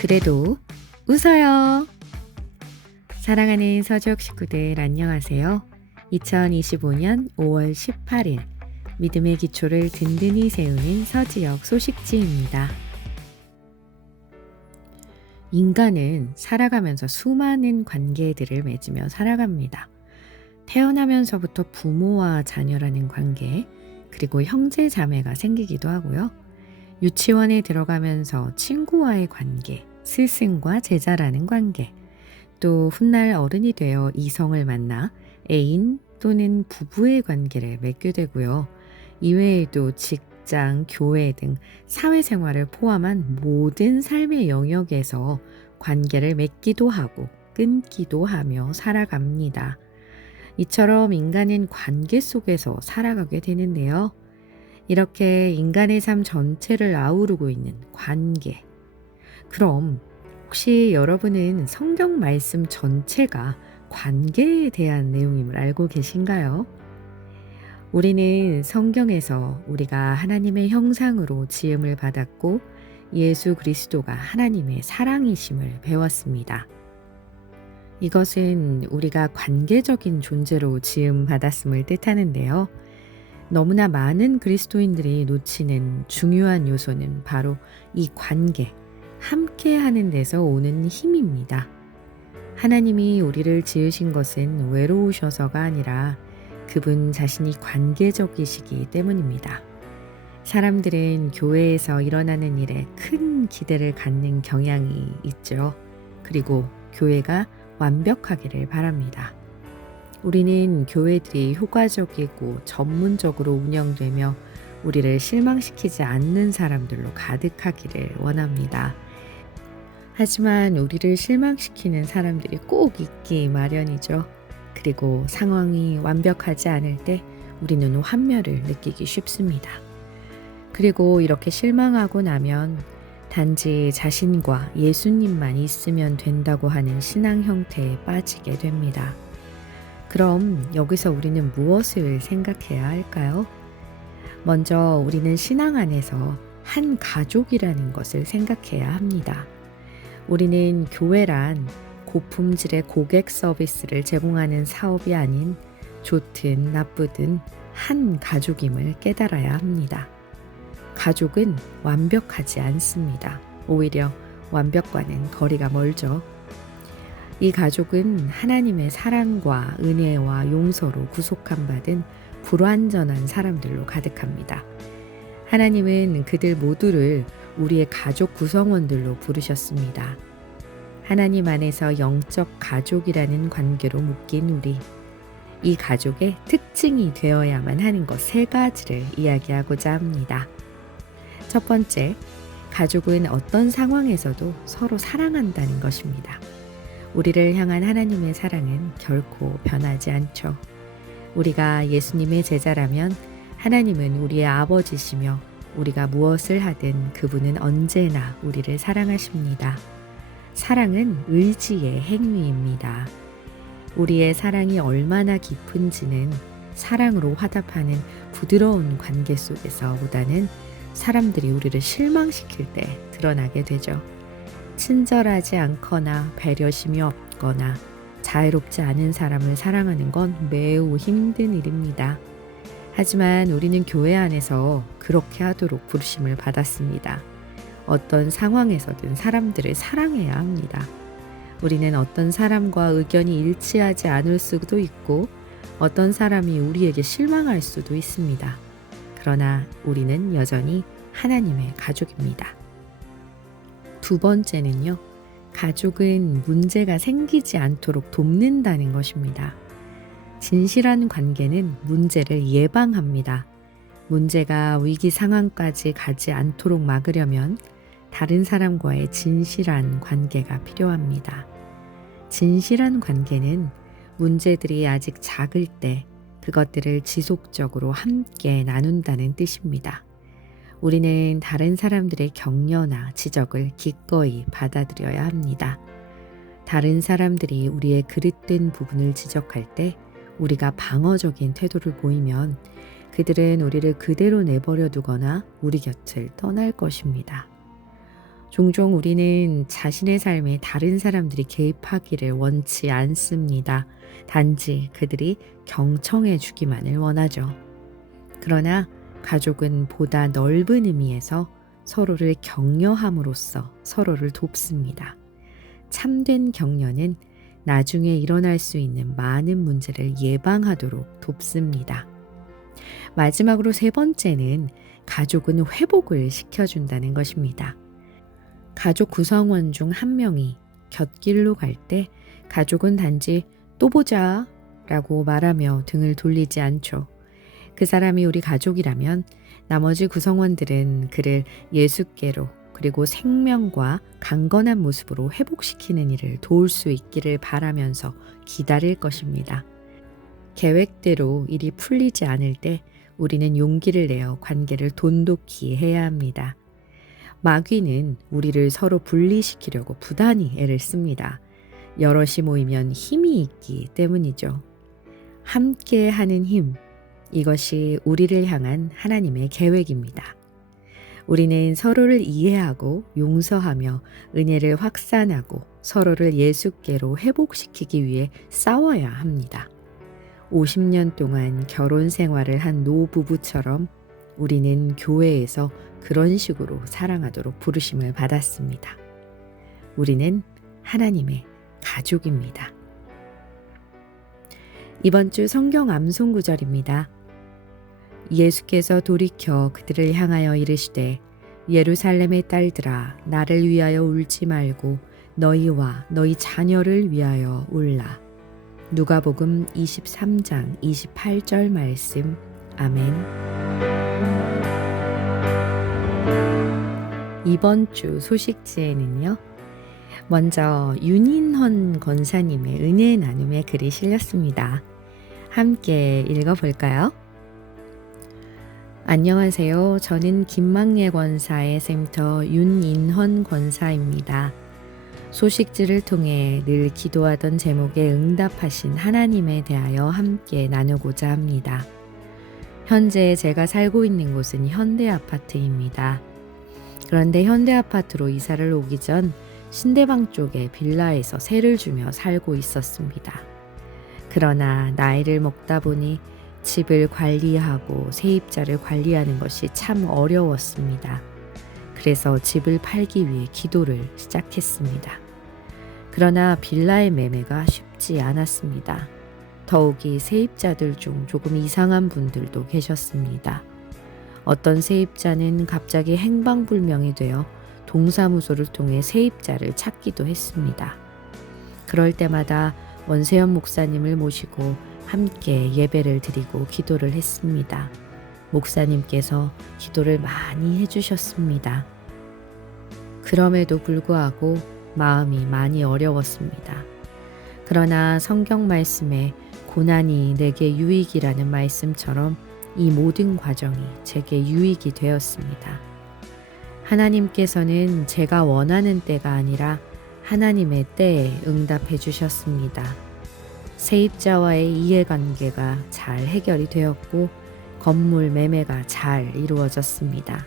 그래도 웃어요. 사랑하는 서적 식구들 안녕하세요. 2025년 5월 18일 믿음의 기초를 든든히 세우는 서지역 소식지입니다. 인간은 살아가면서 수많은 관계들을 맺으며 살아갑니다. 태어나면서부터 부모와 자녀라는 관계, 그리고 형제 자매가 생기기도 하고요. 유치원에 들어가면서 친구와의 관계, 스승과 제자라는 관계, 또 훗날 어른이 되어 이성을 만나 애인 또는 부부의 관계를 맺게 되고요. 이외에도 직장, 교회 등 사회생활을 포함한 모든 삶의 영역에서 관계를 맺기도 하고 끊기도 하며 살아갑니다. 이처럼 인간은 관계 속에서 살아가게 되는데요. 이렇게 인간의 삶 전체를 아우르고 있는 관계. 그럼 혹시 여러분은 성경 말씀 전체가 관계에 대한 내용임을 알고 계신가요? 우리는 성경에서 우리가 하나님의 형상으로 지음을 받았고 예수 그리스도가 하나님의 사랑이심을 배웠습니다. 이것은 우리가 관계적인 존재로 지음 받았음을 뜻하는데요. 너무나 많은 그리스도인들이 놓치는 중요한 요소는 바로 이 관계, 함께 하는 데서 오는 힘입니다. 하나님이 우리를 지으신 것은 외로우셔서가 아니라 그분 자신이 관계적이시기 때문입니다. 사람들은 교회에서 일어나는 일에 큰 기대를 갖는 경향이 있죠. 그리고 교회가 완벽하기를 바랍니다. 우리는 교회들이 효과적이고 전문적으로 운영되며 우리를 실망시키지 않는 사람들로 가득하기를 원합니다. 하지만 우리를 실망시키는 사람들이 꼭 있기 마련이죠. 그리고 상황이 완벽하지 않을 때 우리는 환멸을 느끼기 쉽습니다. 그리고 이렇게 실망하고 나면 단지 자신과 예수님만 있으면 된다고 하는 신앙 형태에 빠지게 됩니다. 그럼 여기서 우리는 무엇을 생각해야 할까요? 먼저 우리는 신앙 안에서 한 가족이라는 것을 생각해야 합니다. 우리는 교회란 고품질의 고객 서비스를 제공하는 사업이 아닌 좋든 나쁘든 한 가족임을 깨달아야 합니다. 가족은 완벽하지 않습니다. 오히려 완벽과는 거리가 멀죠. 이 가족은 하나님의 사랑과 은혜와 용서로 구속함 받은 불완전한 사람들로 가득합니다. 하나님은 그들 모두를 우리의 가족 구성원들로 부르셨습니다. 하나님 안에서 영적 가족이라는 관계로 묶인 우리. 이 가족의 특징이 되어야만 하는 것 3가지를 이야기하고자 합니다. 첫 번째, 가족은 어떤 상황에서도 서로 사랑한다는 것입니다. 우리를 향한 하나님의 사랑은 결코 변하지 않죠. 우리가 예수님의 제자라면 하나님은 우리의 아버지시며 우리가 무엇을 하든 그분은 언제나 우리를 사랑하십니다. 사랑은 의지의 행위입니다. 우리의 사랑이 얼마나 깊은지는 사랑으로 화답하는 부드러운 관계 속에서보다는 사람들이 우리를 실망시킬 때 드러나게 되죠. 친절하지 않거나 배려심이 없거나 자애롭지 않은 사람을 사랑하는 건 매우 힘든 일입니다. 하지만 우리는 교회 안에서 그렇게 하도록 부르심을 받았습니다. 어떤 상황에서든 사람들을 사랑해야 합니다. 우리는 어떤 사람과 의견이 일치하지 않을 수도 있고 어떤 사람이 우리에게 실망할 수도 있습니다. 그러나 우리는 여전히 하나님의 가족입니다. 두 번째는요, 가족은 문제가 생기지 않도록 돕는다는 것입니다. 진실한 관계는 문제를 예방합니다. 문제가 위기 상황까지 가지 않도록 막으려면 다른 사람과의 진실한 관계가 필요합니다. 진실한 관계는 문제들이 아직 작을 때 그것들을 지속적으로 함께 나눈다는 뜻입니다. 우리는 다른 사람들의 격려나 지적을 기꺼이 받아들여야 합니다. 다른 사람들이 우리의 그릇된 부분을 지적할 때 우리가 방어적인 태도를 보이면 그들은 우리를 그대로 내버려 두거나 우리 곁을 떠날 것입니다. 종종 우리는 자신의 삶에 다른 사람들이 개입하기를 원치 않습니다. 단지 그들이 경청해 주기만을 원하죠. 그러나 가족은 보다 넓은 의미에서 서로를 격려함으로써 서로를 돕습니다. 참된 격려는 나중에 일어날 수 있는 많은 문제를 예방하도록 돕습니다. 마지막으로 세 번째는 가족은 회복을 시켜준다는 것입니다. 가족 구성원 중 한 명이 곁길로 갈 때 가족은 단지 또 보자 라고 말하며 등을 돌리지 않죠. 그 사람이 우리 가족이라면 나머지 구성원들은 그를 예수께로 그리고 생명과 강건한 모습으로 회복시키는 일을 도울 수 있기를 바라면서 기다릴 것입니다. 계획대로 일이 풀리지 않을 때 우리는 용기를 내어 관계를 돈독히 해야 합니다. 마귀는 우리를 서로 분리시키려고 부단히 애를 씁니다. 여럿이 모이면 힘이 있기 때문이죠. 함께 하는 힘, 이것이 우리를 향한 하나님의 계획입니다. 우리는 서로를 이해하고 용서하며 은혜를 확산하고 서로를 예수께로 회복시키기 위해 싸워야 합니다. 50년 동안 결혼 생활을 한 노부부처럼 우리는 교회에서 그런 식으로 사랑하도록 부르심을 받았습니다. 우리는 하나님의 가족입니다. 이번 주 성경 암송 구절입니다. 예수께서 돌이켜 그들을 향하여 이르시되 예루살렘의 딸들아 나를 위하여 울지 말고 너희와 너희 자녀를 위하여 울라. 누가복음 23장 28절 말씀. 아멘. 이번 주 소식지에는요. 먼저 윤인헌 권사님의 은혜 나눔의 글이 실렸습니다. 함께 읽어볼까요? 안녕하세요. 저는 김망예 권사의 센터 윤인헌 권사입니다. 소식지를 통해 늘 기도하던 제목에 응답하신 하나님에 대하여 함께 나누고자 합니다. 현재 제가 살고 있는 곳은 현대아파트입니다. 그런데 현대아파트로 이사를 오기 전 신대방 쪽의 빌라에서 세를 주며 살고 있었습니다. 그러나 나이를 먹다 보니 집을 관리하고 세입자를 관리하는 것이 참 어려웠습니다. 그래서 집을 팔기 위해 기도를 시작했습니다. 그러나 빌라의 매매가 쉽지 않았습니다. 더욱이 세입자들 중 조금 이상한 분들도 계셨습니다. 어떤 세입자는 갑자기 행방불명이 되어 동사무소를 통해 세입자를 찾기도 했습니다. 그럴 때마다 원세현 목사님을 모시고 함께 예배를 드리고 기도를 했습니다. 목사님께서 기도를 많이 해주셨습니다. 그럼에도 불구하고 마음이 많이 어려웠습니다. 그러나 성경 말씀에 고난이 내게 유익이라는 말씀처럼 이 모든 과정이 제게 유익이 되었습니다. 하나님께서는 제가 원하는 때가 아니라 하나님의 때에 응답해 주셨습니다. 세입자와의 이해관계가 잘 해결이 되었고 건물 매매가 잘 이루어졌습니다.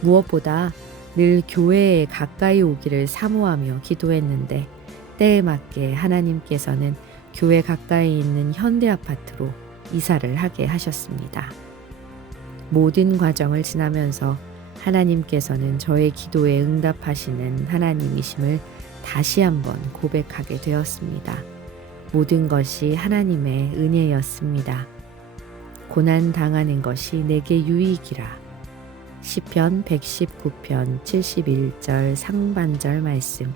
무엇보다 늘 교회에 가까이 오기를 사모하며 기도했는데 때에 맞게 하나님께서는 교회 가까이 있는 현대아파트로 이사를 하게 하셨습니다. 모든 과정을 지나면서 하나님께서는 저의 기도에 응답하시는 하나님이심을 다시 한번 고백하게 되었습니다. 모든 것이 하나님의 은혜였습니다. 고난 당하는 것이 내게 유익이라. 시편 119편 71절 상반절 말씀.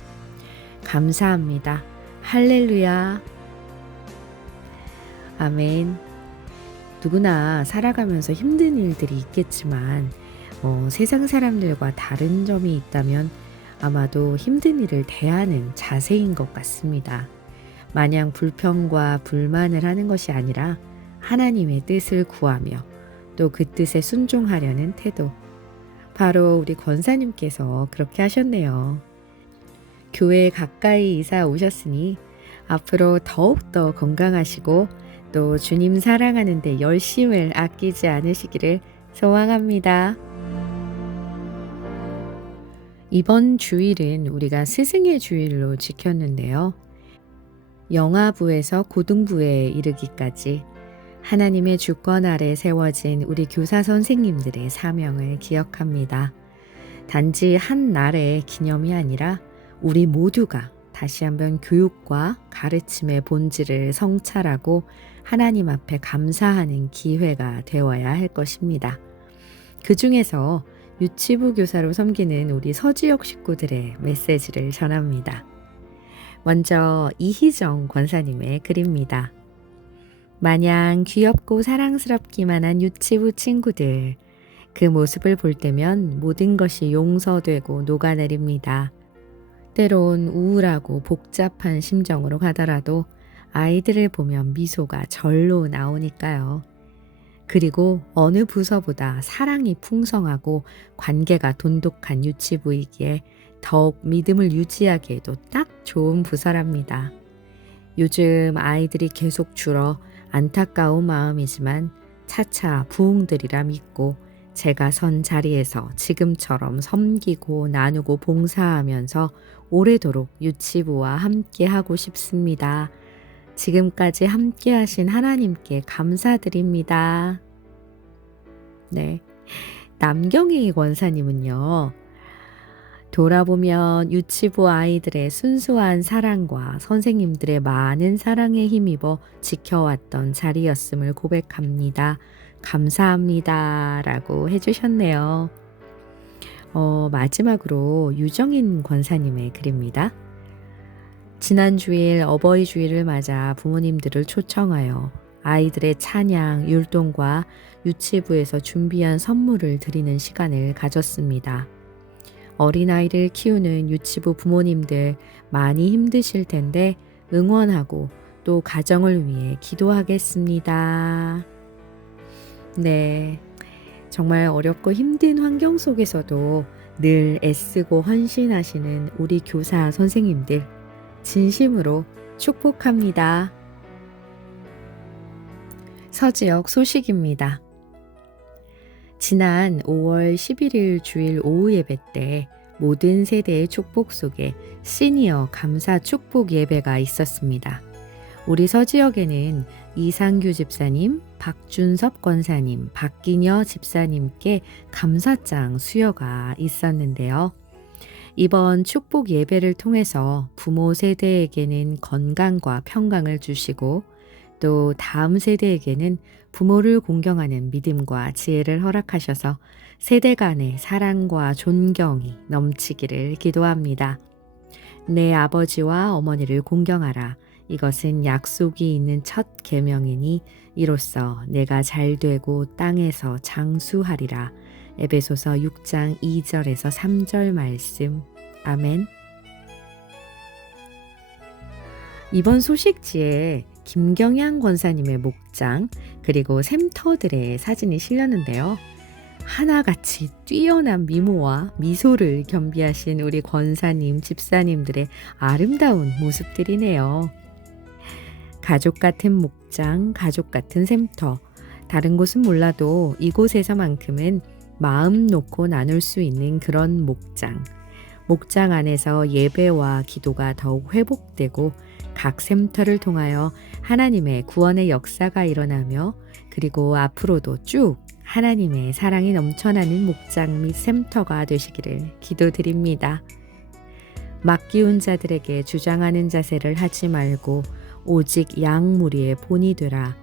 감사합니다. 할렐루야. 아멘. 누구나 살아가면서 힘든 일들이 있겠지만 세상 사람들과 다른 점이 있다면 아마도 힘든 일을 대하는 자세인 것 같습니다. 마냥 불평과 불만을 하는 것이 아니라 하나님의 뜻을 구하며 또 그 뜻에 순종하려는 태도. 바로 우리 권사님께서 그렇게 하셨네요. 교회에 가까이 이사 오셨으니 앞으로 더욱더 건강하시고 또 주님 사랑하는 데 열심을 아끼지 않으시기를 소망합니다. 이번 주일은 우리가 스승의 주일로 지켰는데요. 영아부에서 고등부에 이르기까지 하나님의 주권 아래 세워진 우리 교사 선생님들의 사명을 기억합니다. 단지 한 날의 기념이 아니라 우리 모두가 다시 한번 교육과 가르침의 본질을 성찰하고 하나님 앞에 감사하는 기회가 되어야 할 것입니다. 그 중에서 유치부 교사로 섬기는 우리 서지역 식구들의 메시지를 전합니다. 먼저 이희정 권사님의 글입니다. 마냥 귀엽고 사랑스럽기만 한 유치부 친구들. 그 모습을 볼 때면 모든 것이 용서되고 녹아내립니다. 때론 우울하고 복잡한 심정으로 가더라도 아이들을 보면 미소가 절로 나오니까요. 그리고 어느 부서보다 사랑이 풍성하고 관계가 돈독한 유치부이기에 더욱 믿음을 유지하기에도 딱 좋은 부서랍니다. 요즘 아이들이 계속 줄어 안타까운 마음이지만 차차 부흥들이라 믿고 제가 선 자리에서 지금처럼 섬기고 나누고 봉사하면서 오래도록 유치부와 함께 하고 싶습니다. 지금까지 함께 하신 하나님께 감사드립니다. 네. 남경희 권사님은요. 돌아보면 유치부 아이들의 순수한 사랑과 선생님들의 많은 사랑에 힘입어 지켜왔던 자리였음을 고백합니다. 감사합니다. 라고 해주셨네요. 마지막으로 유정인 권사님의 글입니다. 지난 주일 어버이 주일을 맞아 부모님들을 초청하여 아이들의 찬양, 율동과 유치부에서 준비한 선물을 드리는 시간을 가졌습니다. 어린아이를 키우는 유치부 부모님들 많이 힘드실 텐데 응원하고 또 가정을 위해 기도하겠습니다. 네, 정말 어렵고 힘든 환경 속에서도 늘 애쓰고 헌신하시는 우리 교사 선생님들 진심으로 축복합니다. 서지역 소식입니다. 지난 5월 11일 주일 오후 예배 때 모든 세대의 축복 속에 시니어 감사 축복 예배가 있었습니다. 우리 서지역에는 이상규 집사님, 박준섭 권사님, 박기녀 집사님께 감사장 수여가 있었는데요. 이번 축복 예배를 통해서 부모 세대에게는 건강과 평강을 주시고 또 다음 세대에게는 부모를 공경하는 믿음과 지혜를 허락하셔서 세대 간의 사랑과 존경이 넘치기를 기도합니다. 내 아버지와 어머니를 공경하라. 이것은 약속이 있는 첫 계명이니 이로써 내가 잘되고 땅에서 장수하리라. 에베소서 6장 2절에서 3절 말씀. 아멘. 이번 소식지에 김경양 권사님의 목장 그리고 샘터들의 사진이 실렸는데요. 하나같이 뛰어난 미모와 미소를 겸비하신 우리 권사님, 집사님들의 아름다운 모습들이네요. 가족 같은 목장, 가족 같은 샘터. 다른 곳은 몰라도 이곳에서만큼은 마음 놓고 나눌 수 있는 그런 목장. 목장 안에서 예배와 기도가 더욱 회복되고 각 샘터를 통하여 하나님의 구원의 역사가 일어나며 그리고 앞으로도 쭉 하나님의 사랑이 넘쳐나는 목장 및 샘터가 되시기를 기도드립니다. 맡기운 자들에게 주장하는 자세를 하지 말고 오직 양 무리의 본이 되라.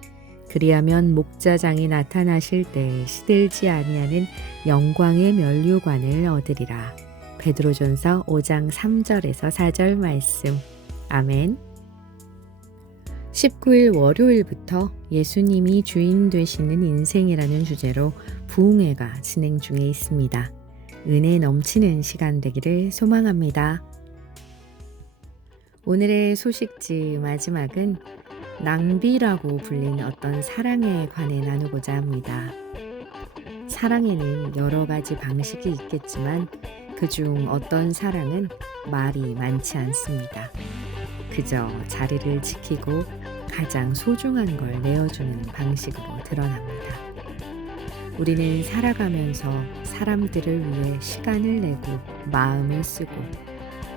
그리하면 목자장이 나타나실 때 시들지 아니하는 영광의 면류관을 얻으리라. 베드로전서 5장 3절에서 4절 말씀. 아멘. 19일 월요일부터 예수님이 주인 되시는 인생이라는 주제로 부흥회가 진행 중에 있습니다. 은혜 넘치는 시간 되기를 소망합니다. 오늘의 소식지 마지막은 낭비라고 불린 어떤 사랑에 관해 나누고자 합니다. 사랑에는 여러 가지 방식이 있겠지만 그중 어떤 사랑은 말이 많지 않습니다. 그저 자리를 지키고 가장 소중한 걸 내어주는 방식으로 드러납니다. 우리는 살아가면서 사람들을 위해 시간을 내고 마음을 쓰고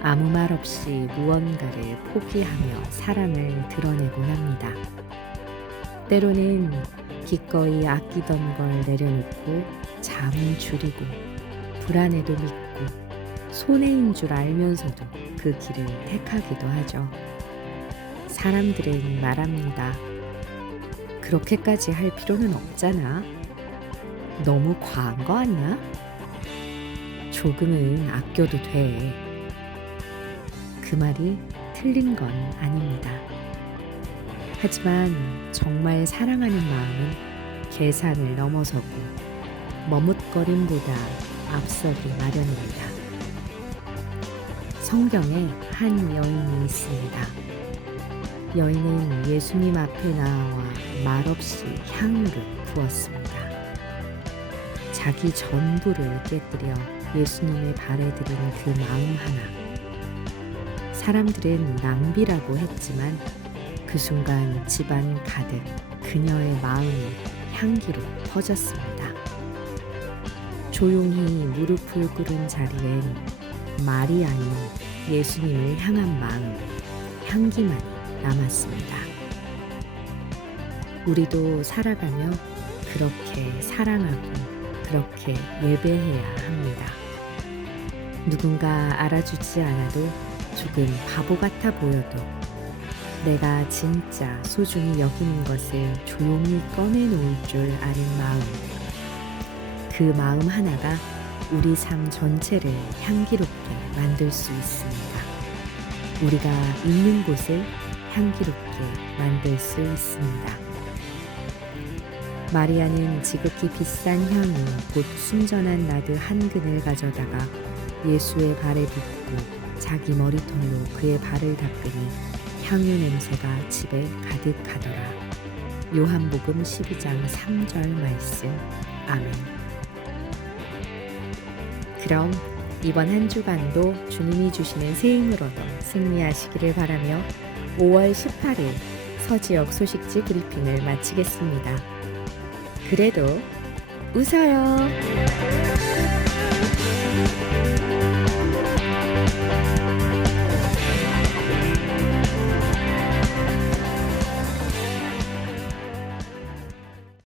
아무 말 없이 무언가를 포기하며 사랑을 드러내곤 합니다. 때로는 기꺼이 아끼던 걸 내려놓고 잠을 줄이고 불안해도 믿고 손해인 줄 알면서도 그 길을 택하기도 하죠. 사람들은 말합니다. 그렇게까지 할 필요는 없잖아. 너무 과한 거 아니야? 조금은 아껴도 돼. 그 말이 틀린 건 아닙니다. 하지만 정말 사랑하는 마음은 계산을 넘어서고 머뭇거림보다 앞서기 마련입니다. 성경에 한 여인이 있습니다. 여인은 예수님 앞에 나와 말없이 향유를 부었습니다. 자기 전부를 깨뜨려 예수님의 발에 들이는 그 마음 하나. 사람들은 낭비라고 했지만 그 순간 집안 가득 그녀의 마음이 향기로 퍼졌습니다. 조용히 무릎을 꿇은 자리엔 말이 아닌 예수님을 향한 마음, 향기만이 남았습니다. 우리도 살아가며 그렇게 사랑하고 그렇게 예배해야 합니다. 누군가 알아주지 않아도 조금 바보 같아 보여도 내가 진짜 소중히 여기는 것을 조용히 꺼내놓을 줄 아는 마음. 그 마음 하나가 우리 삶 전체를 향기롭게 만들 수 있습니다. 우리가 있는 곳을 향기롭게 만들 수 있습니다. 마리아는 지극히 비싼 향유 곧 순전한 나드 한 근을 가져다가 예수의 발에 붓고 자기 머리통으로 그의 발을 닦으니 향유 냄새가 집에 가득하더라. 요한복음 12장 3절 말씀. 아멘. 그럼 이번 한 주간도 주님이 주시는 새 힘을 얻어 승리하시기를 바라며 5월 18일 서지역 소식지 브리핑을 마치겠습니다. 그래도 웃어요.